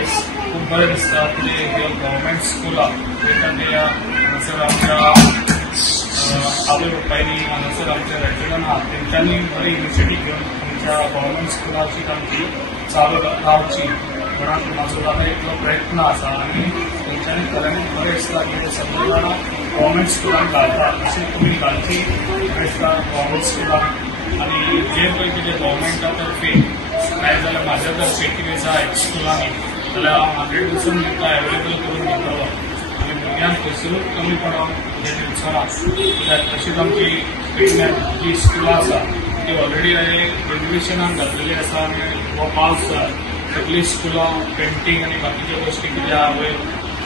आयज खूब बरें दिसता की गव्हर्मेंट स्कुलां एखाद्या हांगासर आमच्या आवय बापायनी हांगासर आमच्या राज्यान आहात तेंच्यांनी बरी इनिशिएटीव घेवन आमच्या गव्हर्मेंट स्कुलाची तांची चालू रावची म्हणून म्हाजो आतां इतलो प्रयत्न आसा आनी तेंच्यांनी खऱ्यांनीच बरें दिसता की सगळे जाणां गव्हर्मेंट स्कुलान घालतात अशें तुमी घालची बरें दिसता गव्हर्मेंट स्कुलान आणि जे पळय कितें गव्हर्मेंटा तर्फे नाजाल्यार म्हाज्या तर्फे कितें जाय स्कुलांनी जाल्यार हांव 100% दिता एवेलेबल करून दितलो आनी भुरग्यांक खंयसरूच कमी पडोंक हें दिवचोना कित्याक तशीच आमची पेडण्यां जी स्कुलां आसा ती ऑलरेडी रेनोवेशनाक घातलेली आसा आनी हो पावस सगळीं स्कुलां पेंटींग आनी बाकीच्यो गोश्टी कितें आहा वयर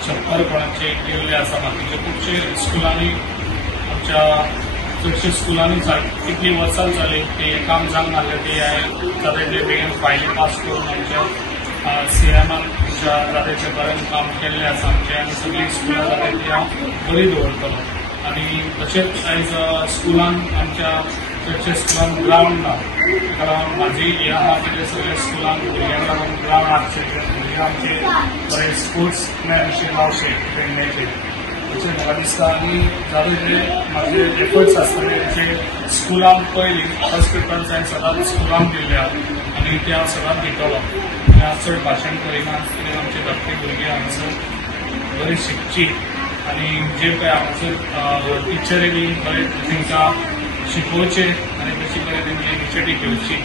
छप्परपणाचे केल्ले आसा बाकीचे खुबशे स्कुलांनी आमच्या चडशे स्कुलांनी कितली वर्सां जाली ते काम जावन नासलें ते जाता ते बेगीन फायली पास करून आमच्या सीएमान आमच्या जाता ते बरें काम केल्लें आसा आमचें आनी सगळीं स्कुलां जाता ती हांव बरी दवरतलो आनी तशेंच आयज स्कुलान आमच्या चडशे स्कुलान ग्रावंड ना ताका लागून म्हाजी हें आहा की सगळ्या स्कुलान भुरग्यांक लागून ग्रावंड आसचे भुरगे आमचे बरे स्पोर्ट्समॅन अशें जावचे पेडण्याचे अशें म्हाका दिसता आनी जाता ते म्हाजे एफर्ट्स आसतले जे स्कुलांक पयलीं फर्स्ट प्रिफरन्स हांवें सदांच स्कुलांक दिल्ले आनी ते हांव सदांच दितलो आनी हांव चड भाशण करिना कित्याक आमचे धाकटे भुरगे हांगासर बरी शिकची आनी जे पळय हांगासर टिचरी बी बरें तांकां शिकोवचें आनी तशी बरें तेंची इनिशिएटीव घेवची